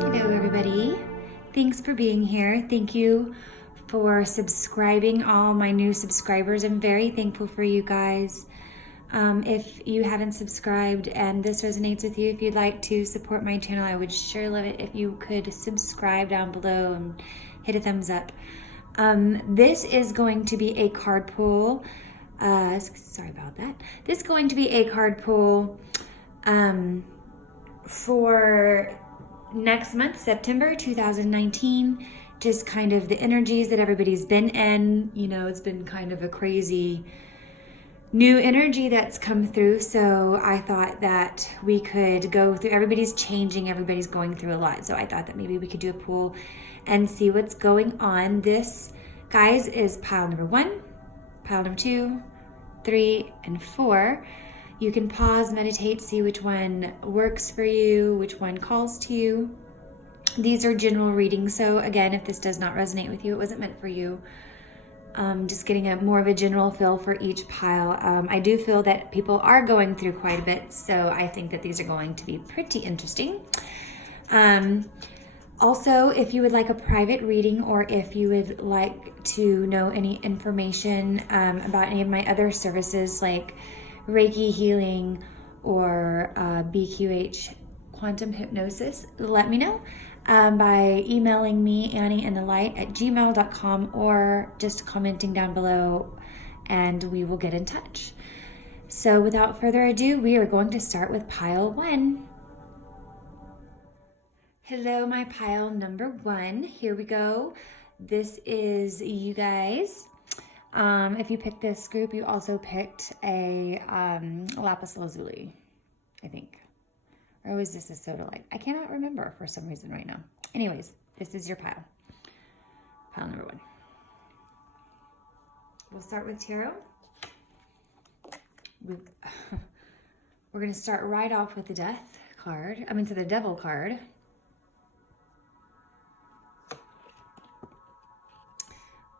Hello, everybody. Thanks for being here. Thank you for subscribing, all my new subscribers. I'm very thankful for you guys. If you haven't subscribed and this resonates with you, if you'd like to support my channel, I would sure love it if you could subscribe down below and hit a thumbs up. This is going to be a card pull. Sorry about that. This is going to be a card pull for next month, September 2019, just kind of the energies that everybody's been in. You know, it's been kind of a crazy new energy that's come through. So I thought that we could go through, everybody's changing, everybody's going through a lot. So I thought that maybe we could do a pool and see what's going on. This, guys, is pile number 1, pile number 2, 3, and 4. You can pause, meditate, see which one works for you, which one calls to you. These are general readings, so again, if this does not resonate with you, it wasn't meant for you. Just getting a more of a general feel for each pile. I do feel that people are going through quite a bit, so I think that these are going to be pretty interesting. Also, if you would like a private reading, or if you would like to know any information about any of my other services like Reiki healing or BQH quantum hypnosis, let me know by emailing me, annieandthelight@gmail.com, or just commenting down below and we will get in touch. So without further ado, we are going to start with pile 1. Hello, my pile number 1. Here we go. This is you guys. If you picked this group, you also picked a lapis lazuli, I think. Or was this a sodalite? I cannot remember for some reason right now. Anyways, this is your pile. Pile number 1. We'll start with tarot. We're going to start right off with the death card. The devil card.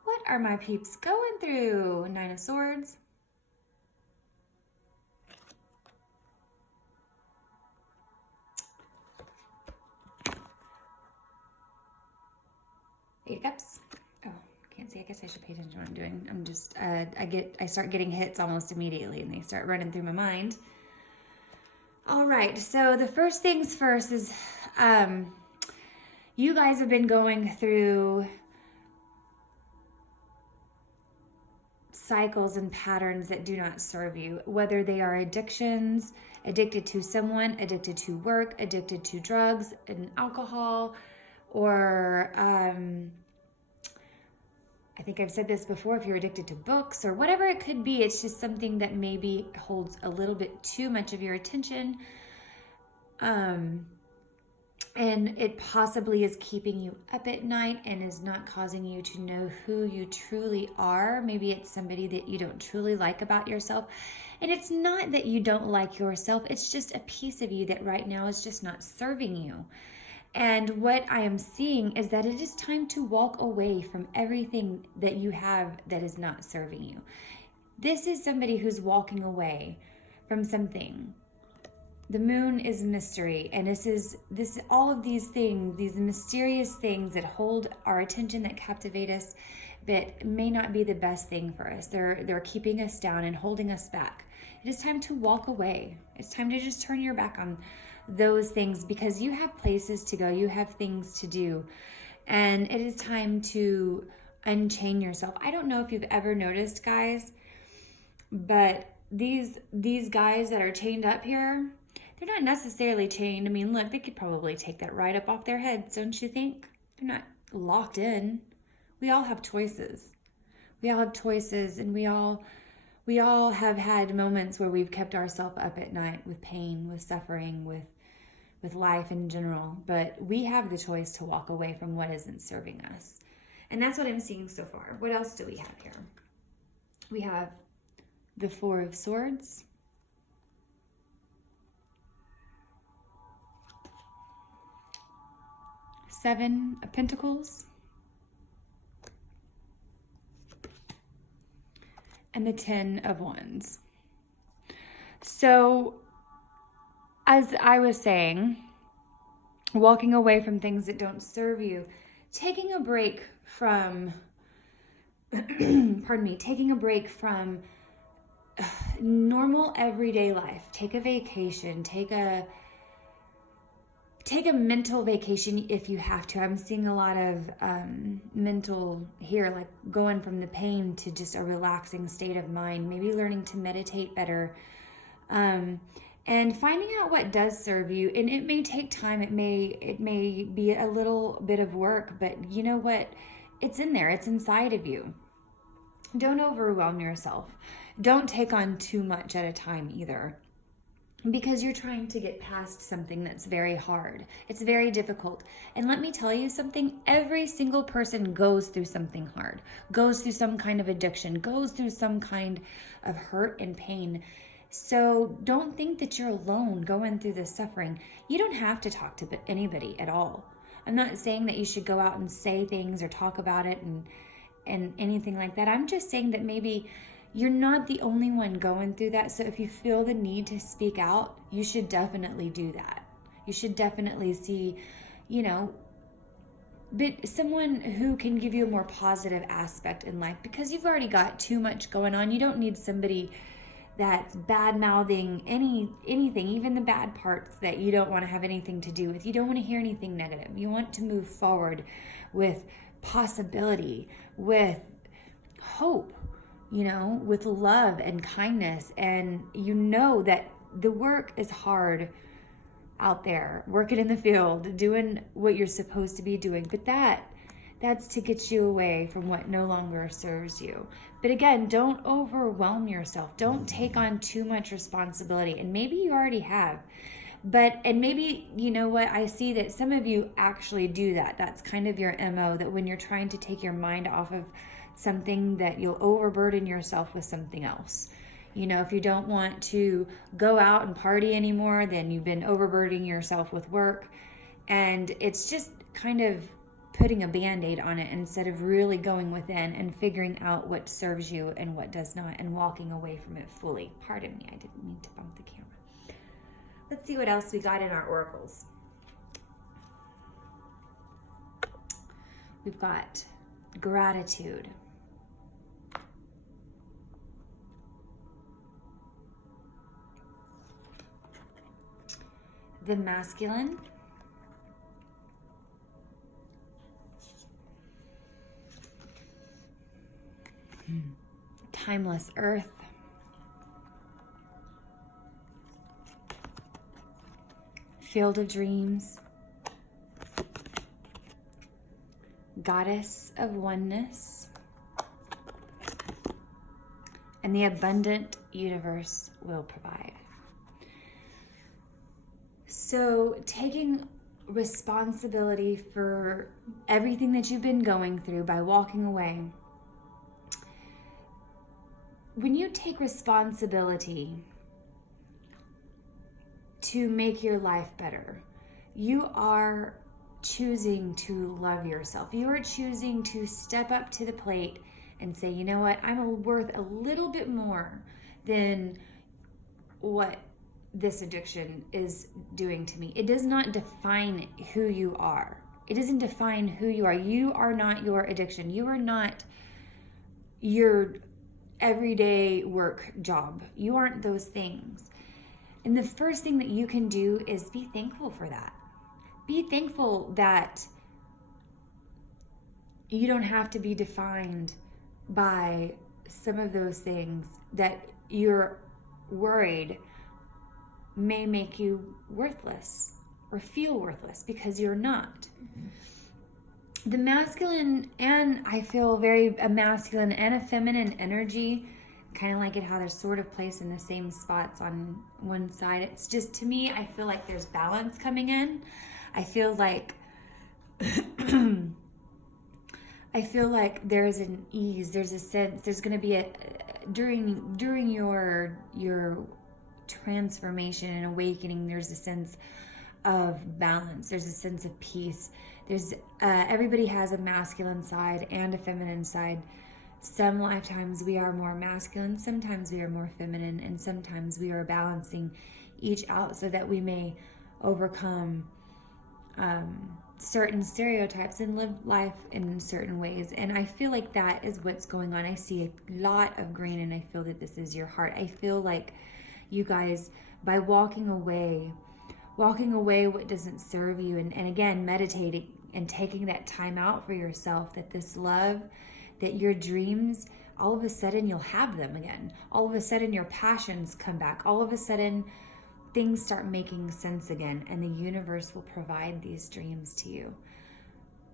What are my peeps going through? 9 of Swords. Eight of Cups. Oh, can't see. I guess I should pay attention to what I'm doing. I'm just, I start getting hits almost immediately and they start running through my mind. All right. So the first things first is, you guys have been going through cycles and patterns that do not serve you, whether they are addictions, addicted to someone, addicted to work, addicted to drugs and alcohol, or I think I've said this before, if you're addicted to books or whatever it could be, it's just something that maybe holds a little bit too much of your attention. And it possibly is keeping you up at night and is not causing you to know who you truly are. Maybe it's somebody that you don't truly like about yourself. And it's not that you don't like yourself. It's just a piece of you that right now is just not serving you. And what I am seeing is that it is time to walk away from everything that you have that is not serving you. This is somebody who's walking away from something. The moon is mystery, and this is all of these things, these mysterious things that hold our attention, that captivate us, but may not be the best thing for us. They're keeping us down and holding us back. It is time to walk away. It's time to just turn your back on those things, because you have places to go, you have things to do, and it is time to unchain yourself. I don't know if you've ever noticed, guys, but these guys that are chained up here, they're not necessarily chained. I mean, look, they could probably take that right up off their heads, don't you think? They're not locked in. We all have choices. We all have choices, and we all have had moments where we've kept ourselves up at night with pain, with suffering, with life in general. But we have the choice to walk away from what isn't serving us. And that's what I'm seeing so far. What else do we have here? We have the 4 of Swords. Seven of Pentacles. And the 10 of Wands. So, as I was saying, walking away from things that don't serve you, taking a break from, pardon me, taking a break from normal everyday life. Take a vacation, take a mental vacation if you have to. I'm seeing a lot of mental here, like going from the pain to just a relaxing state of mind, maybe learning to meditate better, and finding out what does serve you. And it may take time. It may be a little bit of work, but you know what? It's in there. It's inside of you. Don't overwhelm yourself. Don't take on too much at a time either, because you're trying to get past something that's very hard. It's very difficult. And let me tell you something, every single person goes through something hard, goes through some kind of addiction, goes through some kind of hurt and pain. So don't think that you're alone going through this suffering. You don't have to talk to anybody at all. I'm not saying that you should go out and say things or talk about it and anything like that. I'm just saying that maybe you're not the only one going through that. So if you feel the need to speak out, you should definitely do that. You should definitely see, but someone who can give you a more positive aspect in life, because you've already got too much going on. You don't need somebody that's bad-mouthing anything, even the bad parts that you don't want to have anything to do with. You don't want to hear anything negative. You want to move forward with possibility, with hope, with love and kindness. And that the work is hard out there, working in the field, doing what you're supposed to be doing. But that's to get you away from what no longer serves you. But again, don't overwhelm yourself. Don't take on too much responsibility. And maybe you already have. And maybe, I see that some of you actually do that. That's kind of your MO, that when you're trying to take your mind off of something, that you'll overburden yourself with something else. If you don't want to go out and party anymore, then you've been overburdening yourself with work. And it's just kind of putting a Band-Aid on it instead of really going within and figuring out what serves you and what does not, and walking away from it fully. Pardon me, I didn't mean to bump the camera. Let's see what else we got in our oracles. We've got gratitude, the masculine, timeless earth, field of dreams, goddess of oneness, and the abundant universe will provide. So taking responsibility for everything that you've been going through by walking away. When you take responsibility to make your life better, you are choosing to love yourself. You are choosing to step up to the plate and say, you know what, I'm worth a little bit more than what this addiction is doing to me. It does not define who you are. It doesn't define who you are. You are not your addiction. You are not your everyday work job. You aren't those things. And the first thing that you can do is be thankful for that. Be thankful that you don't have to be defined by some of those things that you're worried may make you worthless or feel worthless, because you're not. The masculine, and I feel a masculine and a feminine energy, kind of like it how they're sort of placed in the same spots on one side. It's just, to me, I feel like there's balance coming in. I feel like there's an ease, there's a sense, there's going to be during your transformation and awakening, there's a sense of balance, there's a sense of peace. There's everybody has a masculine side and a feminine side. Some lifetimes we are more masculine, sometimes we are more feminine, and sometimes we are balancing each out so that we may overcome certain stereotypes and live life in certain ways. And I feel like that is what's going on. I see a lot of green, and I feel that this is your heart. I feel like you guys, by walking away what doesn't serve you, and again, meditating and taking that time out for yourself, that this love, that your dreams, all of a sudden you'll have them again. All of a sudden your passions come back. All of a sudden things start making sense again, and the universe will provide these dreams to you.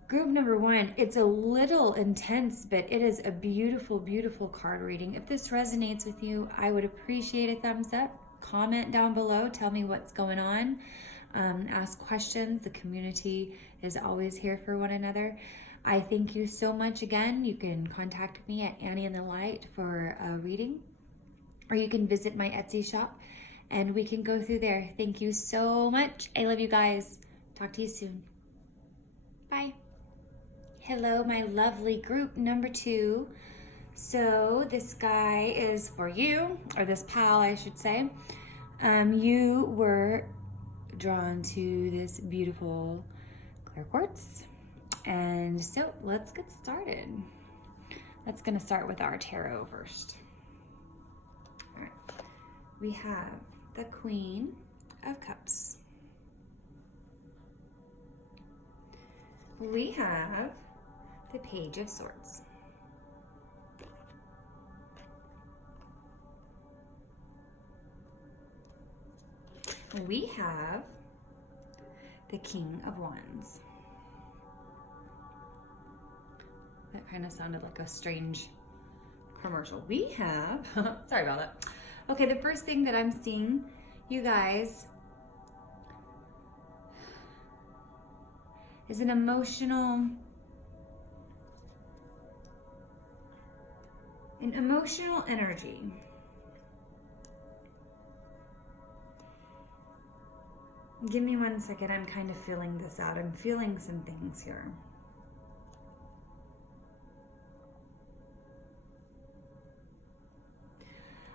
Group number 1, it's a little intense, but it is a beautiful, beautiful card reading. If this resonates with you, I would appreciate a thumbs up. Comment down below. Tell me what's going on. Ask questions. The community is always here for one another. I thank you so much again. You can contact me at Annie and the Light for a reading, or you can visit my Etsy shop and we can go through there. Thank you so much. I love you guys. Talk to you soon. Bye. Hello, my lovely group number 2. So this guy is for you, or this pal, I should say. You were drawn to this beautiful clear quartz. And so let's get started. That's going to start with our tarot first. All right. We have the Queen of Cups. We have the Page of Swords. We have the King of Wands. That kind of sounded like a strange commercial. We have, sorry about that. Okay, the first thing that I'm seeing, you guys, is an emotional energy. Give me 1 second. I'm kind of feeling this out. I'm feeling some things here.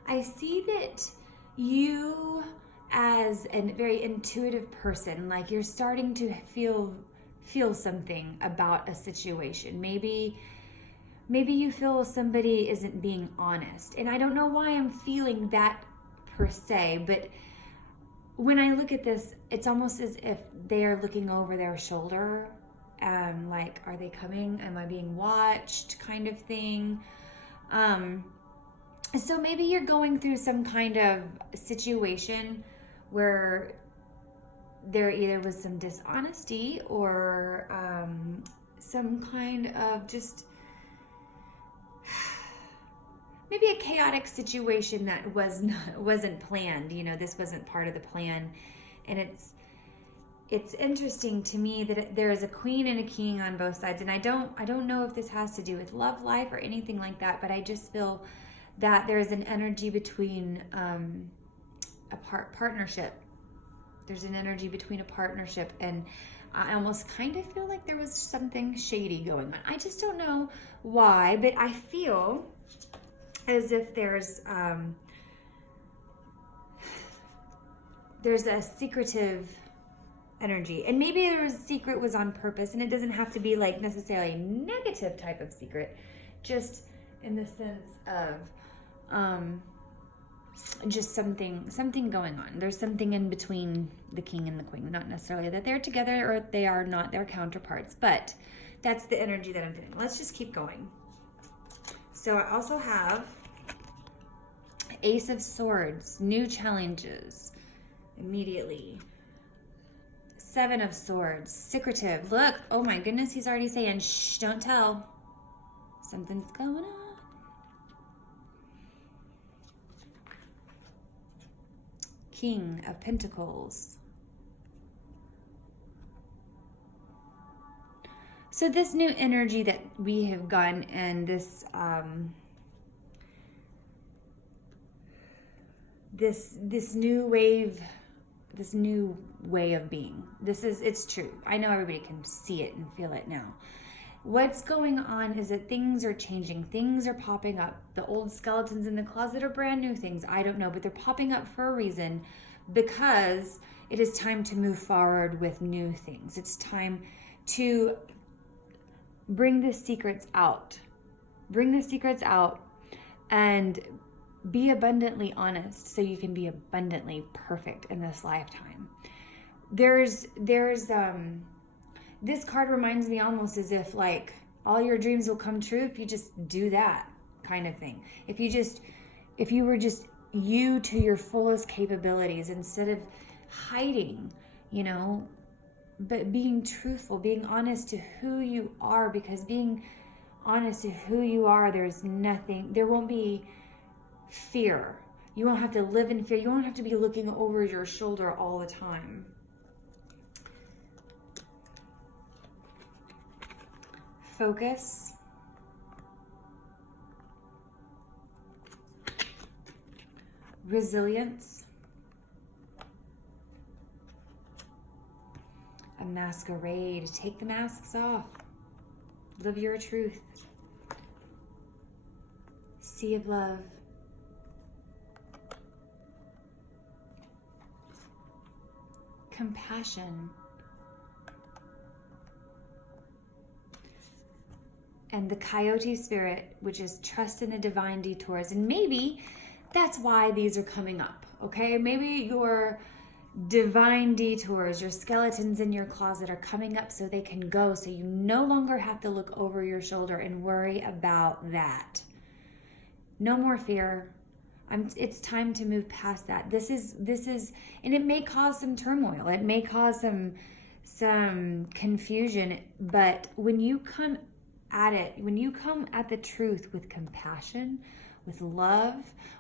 I see that you, as a very intuitive person, like you're starting to feel something about a situation. Maybe you feel somebody isn't being honest. And I don't know why I'm feeling that per se, but when I look at this, it's almost as if they are looking over their shoulder. Like, are they coming? Am I being watched? Kind of thing. So maybe you're going through some kind of situation where there either was some dishonesty or some kind of just maybe a chaotic situation that wasn't planned. You know, this wasn't part of the plan. And it's interesting to me that there is a queen and a king on both sides. And I don't know if this has to do with love life or anything like that, but I just feel that there is an energy between a partnership. There's an energy between a partnership, and I almost kind of feel like there was something shady going on. I just don't know why, but I feel as if there's a secretive energy, and maybe the secret was on purpose, and it doesn't have to be like necessarily a negative type of secret, just in the sense of just something going on. There's something in between the king and the queen, not necessarily that they're together or they are not their counterparts, but that's the energy that I'm feeling. Let's just keep going. So I also have Ace of Swords, new challenges immediately. Seven of Swords, secretive. Look, oh my goodness, he's already saying, shh, don't tell. Something's going on. King of Pentacles. So this new energy that we have gotten, and this this new wave, this new way of being. It's true. I know everybody can see it and feel it now. What's going on is that things are changing. Things are popping up. The old skeletons in the closet are brand new things. I don't know, but they're popping up for a reason, because It is time to move forward with new things. It's time to bring the secrets out. Bring the secrets out and be abundantly honest so you can be abundantly perfect in this lifetime. There's this card reminds me almost as if like all your dreams will come true if you just do that kind of thing. If you were just you to your fullest capabilities instead of hiding, you know, but being truthful, being honest to who you are, because being honest to who you are, there won't be fear. You won't have to live in fear. You won't have to be looking over your shoulder all the time. Focus. Resilience. A masquerade. Take the masks off. Live your truth. Sea of love. Compassion. And the coyote spirit, which is trust in the divine detours. And maybe that's why these are coming up, okay? Maybe your divine detours, your skeletons in your closet are coming up so they can go, so you no longer have to look over your shoulder and worry about that. No more fear. It's time to move past that. This is, and it may cause some turmoil. It may cause some confusion, but when you come at it, when you come at the truth with compassion, with love,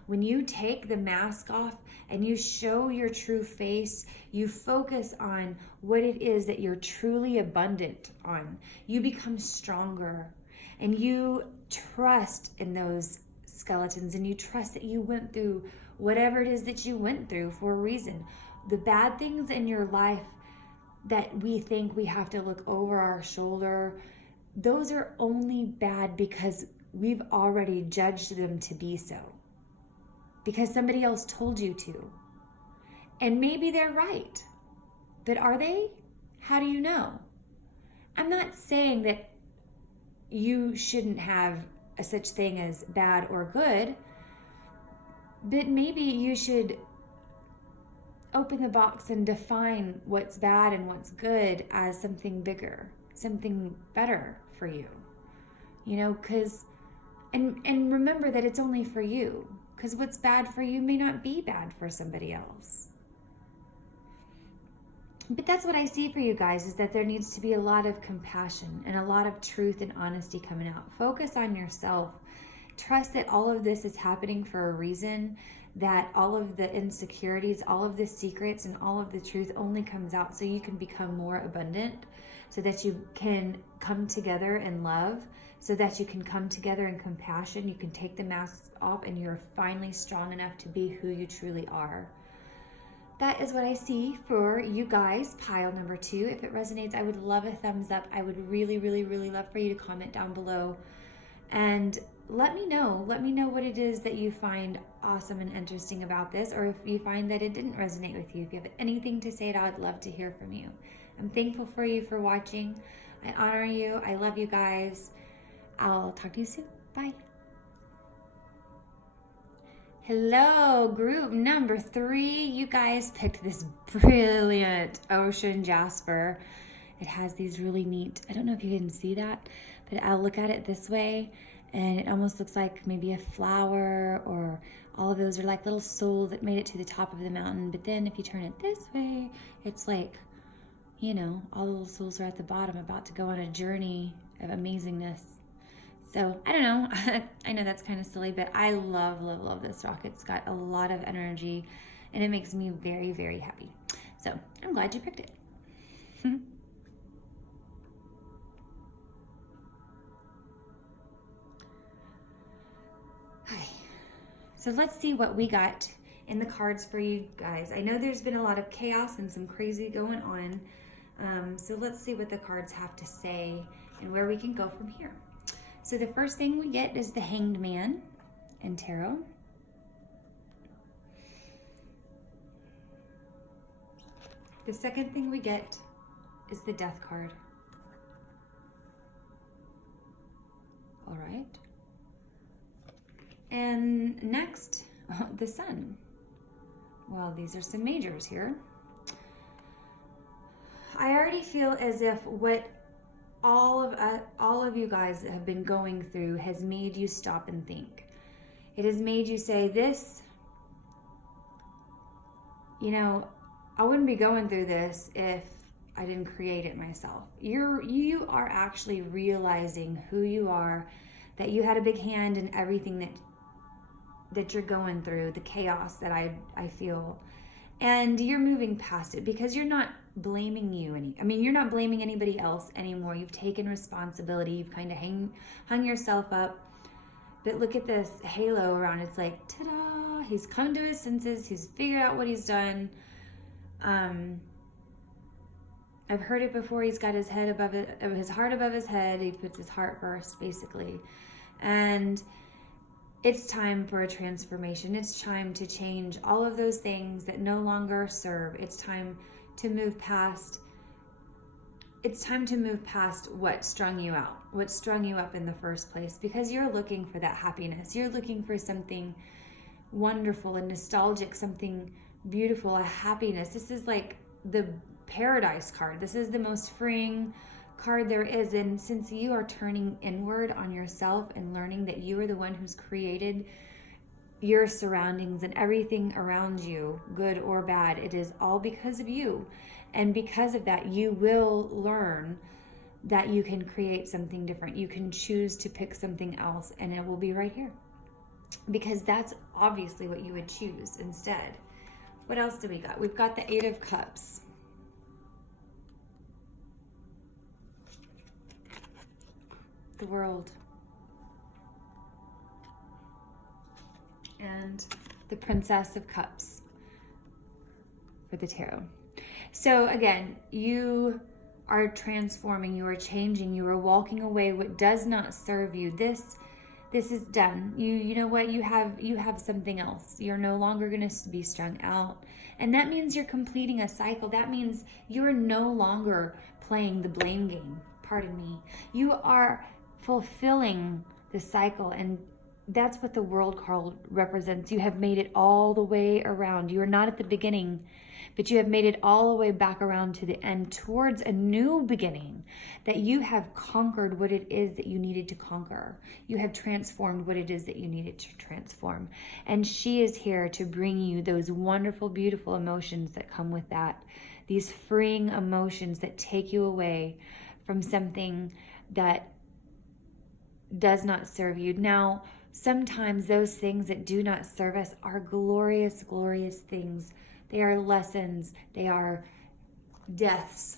when you take the mask off and you show your true face, you focus on what it is that you're truly abundant on, you become stronger and you trust in those skeletons and you trust that you went through whatever it is that you went through for a reason. The bad things in your life that we think we have to look over our shoulder, those are only bad because we've already judged them to be so. Because somebody else told you to. And maybe they're right. But are they? How do you know? I'm not saying that you shouldn't have a such thing as bad or good, but maybe you should open the box and define what's bad and what's good as something bigger, something better for you. You know, because and remember that it's only for you, because what's bad for you may not be bad for somebody else. But that's what I see for you guys, is that there needs to be a lot of compassion and a lot of truth and honesty coming out. Focus on yourself. Trust that all of this is happening for a reason, that all of the insecurities, all of the secrets, and all of the truth only comes out so you can become more abundant, so that you can come together in love, so that you can come together in compassion. You can take the masks off and you're finally strong enough to be who you truly are. That is what I see for you guys, pile number 2. If it resonates, I would love a thumbs up. I would really, really, really love for you to comment down below. And let me know what it is that you find awesome and interesting about this, or if you find that it didn't resonate with you. If you have anything to say, I'd love to hear from you. I'm thankful for you for watching. I honor you. I love you guys. I'll talk to you soon. Bye. Hello, group number 3. You guys picked this brilliant ocean jasper. It has these really neat, I don't know if you can see that, but I'll look at it this way and it almost looks like maybe a flower, or all of those are like little souls that made it to the top of the mountain. But then if you turn it this way, it's like, you know, all the little souls are at the bottom about to go on a journey of amazingness. So, I don't know. I know that's kind of silly, but I love, love, love this rock. It's got a lot of energy, and it makes me very, very happy. So, I'm glad you picked it. Hi. So, let's see what we got in the cards for you guys. I know there's been a lot of chaos and some crazy going on. So, let's see what the cards have to say and where we can go from here. So the first thing we get is the Hanged Man in tarot. The second thing we get is the Death card. All right. And next, the Sun. Well, these are some majors here. I already feel as if what all of you guys have been going through has made you stop and think. It has made you say, this, you know, I wouldn't be going through this if I didn't create it myself. You are actually realizing who you are, that you had a big hand in everything that you're going through, the chaos that I feel. And you're moving past it because you're not blaming you're not blaming anybody else anymore. You've taken responsibility. You've kind of hung yourself up. But look at this halo around. It's like, ta-da! He's come to his senses. He's figured out what he's done. I've heard it before. He's got his heart above his head. He puts his heart first, basically. And it's time for a transformation. It's time to change all of those things that no longer serve. It's time to move past. It's time to move past what strung you out, what strung you up in the first place, because you're looking for that happiness. You're looking for something wonderful and nostalgic, something beautiful, a happiness. This is like the Paradise card. This is the most freeing card there is. And since you are turning inward on yourself and learning that you are the one who's created your surroundings and everything around you, good or bad, it is all because of you. And because of that, you will learn that you can create something different. You can choose to pick something else, and it will be right here, because that's obviously what you would choose instead. What else do we got? We've got the Eight of Cups. The World. And the Princess of Cups for the tarot. So again, you are transforming, you are changing, you are walking away what does not serve you. This is done. You know what? You have something else. You're no longer going to be strung out. And that means you're completing a cycle. That means you're no longer playing the blame game. Pardon me. You are fulfilling the cycle, and that's what the World card represents. You have made it all the way around. You are not at the beginning, but you have made it all the way back around to the end towards a new beginning, that you have conquered what it is that you needed to conquer. You have transformed what it is that you needed to transform. And she is here to bring you those wonderful, beautiful emotions that come with that. These freeing emotions that take you away from something that does not serve you. Now, sometimes those things that do not serve us are glorious, glorious things. They are lessons. They are deaths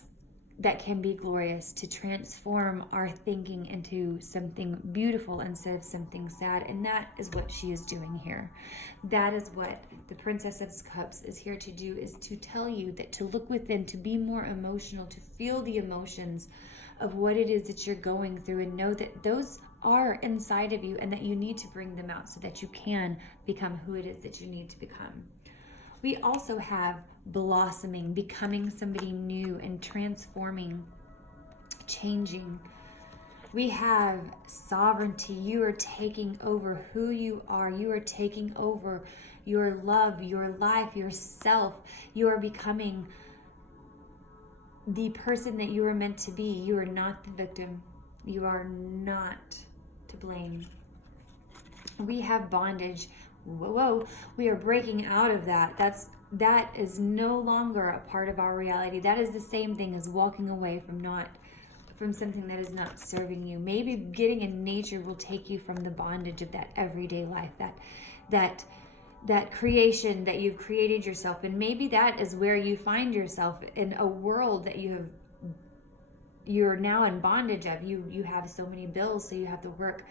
that can be glorious, to transform our thinking into something beautiful instead of something sad. And that is what she is doing here. That is what the Princess of Cups is here to do, is to tell you that to look within, to be more emotional, to feel the emotions of what it is that you're going through, and know that those are inside of you and that you need to bring them out so that you can become who it is that you need to become. We also have blossoming, becoming somebody new and transforming, changing. We have sovereignty. You are taking over who you are. You are taking over your love, your life, yourself. You are becoming the person that you are meant to be. You are not the victim. You are not to blame. We have bondage. Whoa, we are breaking out of that. That is no longer a part of our reality. That is the same thing as walking away from something that is not serving you. Maybe getting in nature will take you from the bondage of that everyday life, that creation that you've created yourself. And maybe that is where you find yourself, in a world that you're now in bondage of. You have so many bills, so you have to work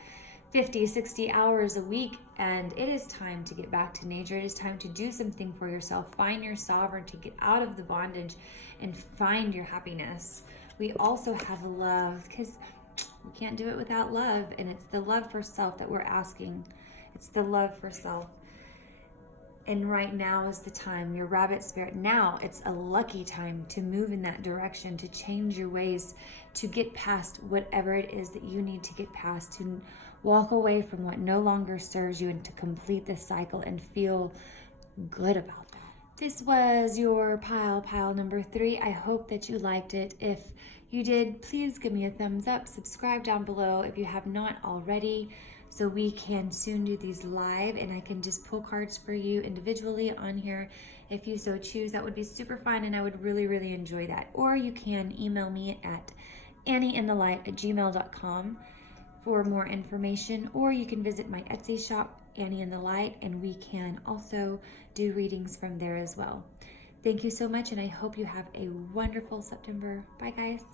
50, 60 hours a week, and it is time to get back to nature. It is time to do something for yourself. Find your sovereignty, get out of the bondage, and find your happiness. We also have love, because we can't do it without love, and it's the love for self that we're asking. It's the love for self. And right now is the time, your rabbit spirit, now it's a lucky time to move in that direction, to change your ways, to get past whatever it is that you need to get past, to walk away from what no longer serves you and to complete this cycle and feel good about that. This was your pile number 3. I hope that you liked it. If you did, please give me a thumbs up, subscribe down below if you have not already, so we can soon do these live and I can just pull cards for you individually on here if you so choose. That would be super fun and I would really, really enjoy that. Or you can email me at annieinthelight@gmail.com for more information, or you can visit my Etsy shop, Annie in the Light, and we can also do readings from there as well. Thank you so much, and I hope you have a wonderful September. Bye, guys.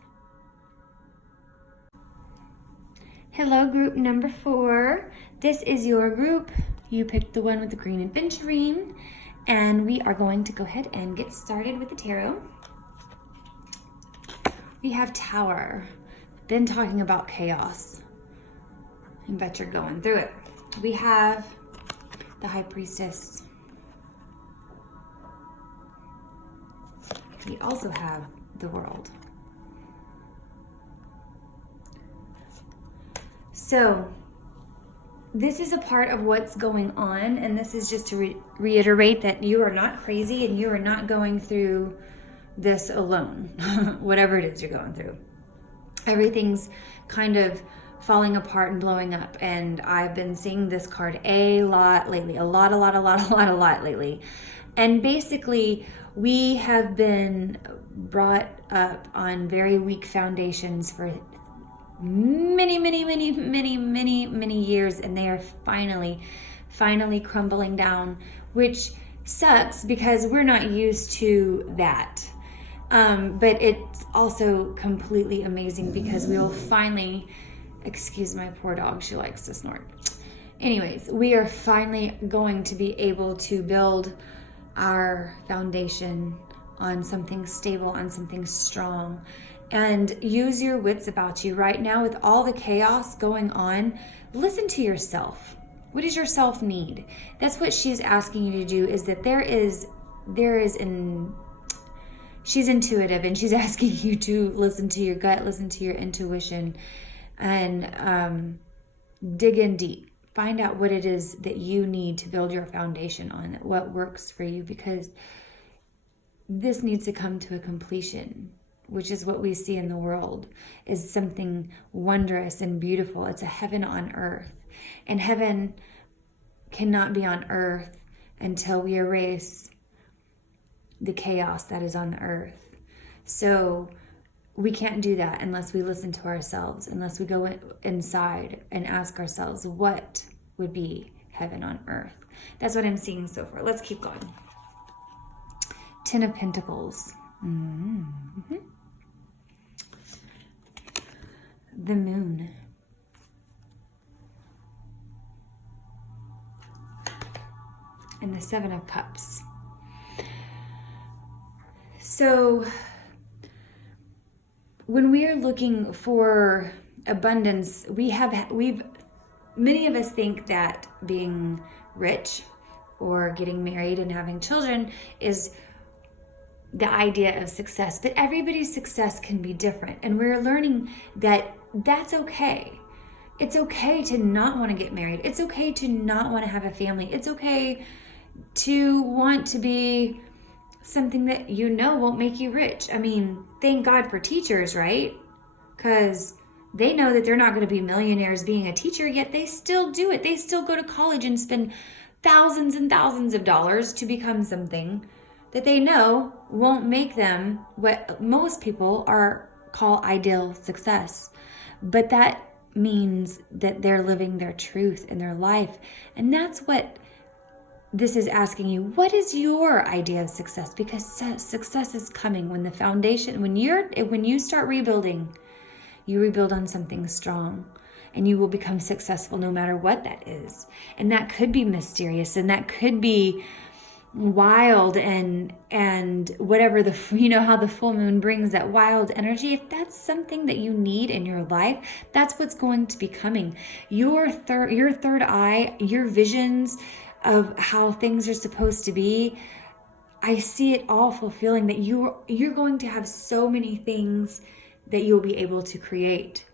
Hello, group number 4. This is your group. You picked the one with the green adventurine, and we are going to go ahead and get started with the tarot. We have Tower. Been talking about chaos. I bet you're going through it. We have the High Priestess. We also have the World. So this is a part of what's going on, and this is just to reiterate that you are not crazy and you are not going through this alone, whatever it is you're going through. Everything's kind of falling apart and blowing up, and I've been seeing this card a lot lately, a lot lately. And basically, we have been brought up on very weak foundations for many years, and they are finally crumbling down, which sucks because we're not used to that. But it's also completely amazing because we will finally, excuse my poor dog, she likes to snort. Anyways, we are finally going to be able to build our foundation on something stable, on something strong, and use your wits about you. Right now, with all the chaos going on, listen to yourself. What does yourself need? That's what she's asking you to do, is that she's intuitive, and she's asking you to listen to your gut, listen to your intuition, and dig in deep. Find out what it is that you need to build your foundation on, what works for you, because this needs to come to a completion, which is what we see in the world, is something wondrous and beautiful. It's a heaven on earth, and heaven cannot be on earth until we erase the chaos that is on the earth. So we can't do that unless we listen to ourselves, unless we go inside and ask ourselves, what would be heaven on earth? That's what I'm seeing so far. Let's keep going. 10 of Pentacles. Mm-hmm. The Moon. And the 7 of Cups. So when we are looking for abundance, many of us think that being rich or getting married and having children is the idea of success, but everybody's success can be different, and we're learning that that's okay. It's okay to not want to get married. It's okay to not want to have a family. It's okay to want to be something that you know won't make you rich. I mean, thank God for teachers, right? Because they know that they're not going to be millionaires being a teacher, yet they still do it. They still go to college and spend thousands and thousands of dollars to become something that they know won't make them what most people call ideal success. But that means that they're living their truth in their life. And that's what this is asking you. What is your idea of success? Because success is coming when the foundation, when you start rebuilding, you rebuild on something strong, and you will become successful no matter what that is. And that could be mysterious, and that could be wild, and whatever how the full moon brings that wild energy. If that's something that you need in your life, that's what's going to be coming. Your third eye, your visions, of how things are supposed to be, I see it all fulfilling, that you're going to have so many things that you'll be able to create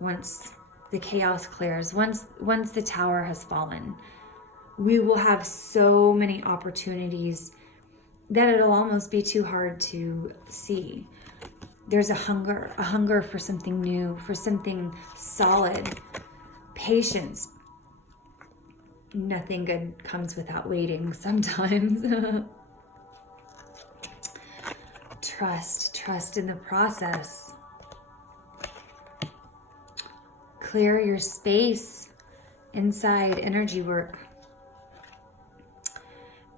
once the chaos clears, once the tower has fallen. We will have so many opportunities that it'll almost be too hard to see. There's a hunger for something new, for something solid, patience. Nothing good comes without waiting sometimes. Trust in the process. Clear your space inside energy work.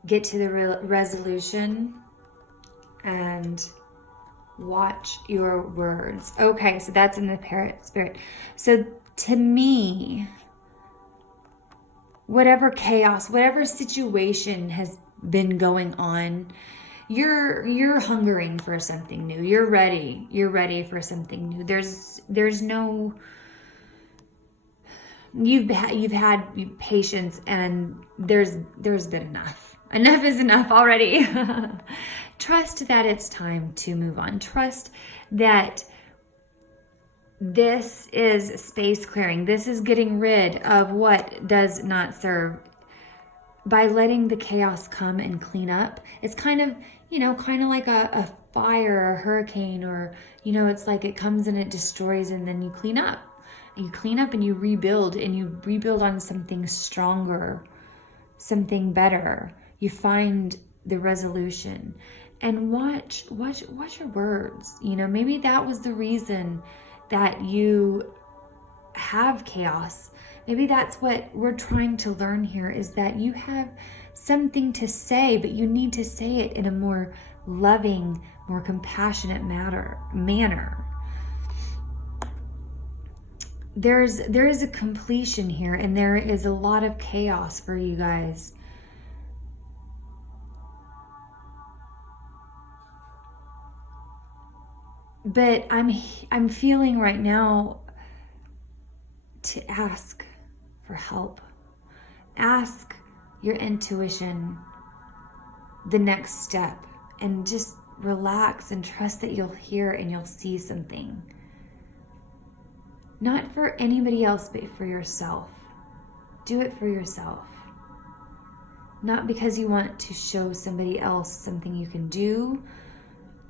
Get to the resolution and watch your words. Okay, so that's in the parrot spirit. So to me, whatever chaos, whatever situation has been going on, you're hungering for something new. You're ready for something new. There's no, you've had patience, and there's been enough. Enough is enough already. Trust that it's time to move on. Trust that this is space clearing. This is getting rid of what does not serve. By letting the chaos come and clean up, it's kind of like a fire or a hurricane, or, it's like it comes and it destroys, and then you clean up. You clean up and you rebuild on something stronger, something better. You find the resolution, and watch your words. Maybe that was the reason that you have chaos. Maybe that's what we're trying to learn here, is that you have something to say, but you need to say it in a more loving, more compassionate manner. There is a completion here, and there is a lot of chaos for you guys. But I'm feeling right now to ask for help. Ask your intuition the next step, and just relax and trust that you'll hear and you'll see something. Not for anybody else, but for yourself. Do it for yourself. Not because you want to show somebody else something you can do.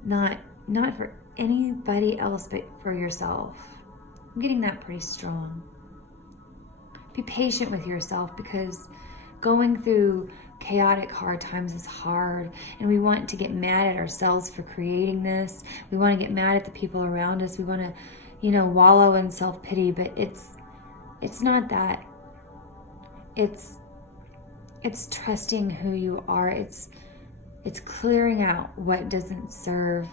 Not for anybody else, but for yourself. I'm getting that pretty strong. Be patient with yourself, because going through chaotic, hard times is hard, and we want to get mad at ourselves for creating this. We want to get mad at the people around us. We want to, wallow in self-pity, but it's not that. It's trusting who you are. It's clearing out what doesn't serve.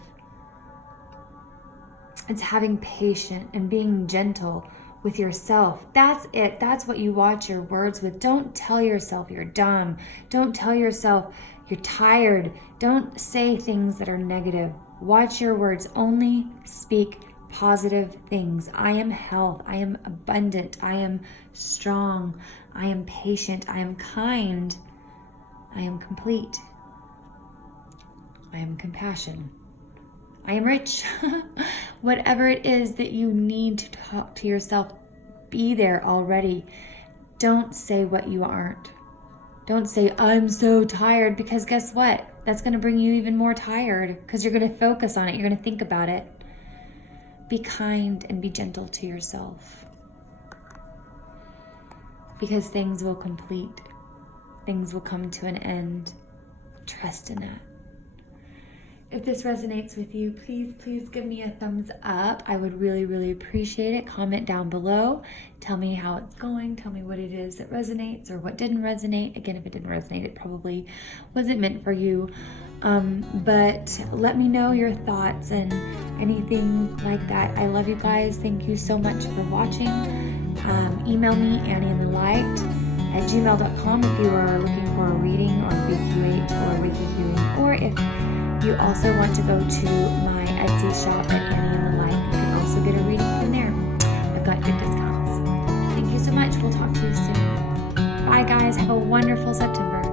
It's having patience and being gentle with yourself. That's it. That's what you watch your words with. Don't tell yourself you're dumb. Don't tell yourself you're tired. Don't say things that are negative. Watch your words. Only speak positive things. I am health. I am abundant. I am strong. I am patient. I am kind. I am complete. I am compassion. I am rich. Whatever it is that you need to talk to yourself, be there already. Don't say what you aren't. Don't say, I'm so tired, because guess what? That's going to bring you even more tired, because you're going to focus on it. You're going to think about it. Be kind and be gentle to yourself, because things will complete. Things will come to an end. Trust in that. If this resonates with you, please give me a thumbs up. I would really, really appreciate it. Comment down below. Tell me how it's going. Tell me what it is that resonates or what didn't resonate. Again, if it didn't resonate, it probably wasn't meant for you. But let me know your thoughts and anything like that. I love you guys. Thank you so much for watching. Email me, annieinthelight@gmail.com, if you are looking for a reading or BQH or Reiki healing, or if you also want to go to my Etsy shop at Annie in the Light. You can also get a reading from there. I've got good discounts. Thank you so much. We'll talk to you soon. Bye, guys. guys. Have a wonderful September.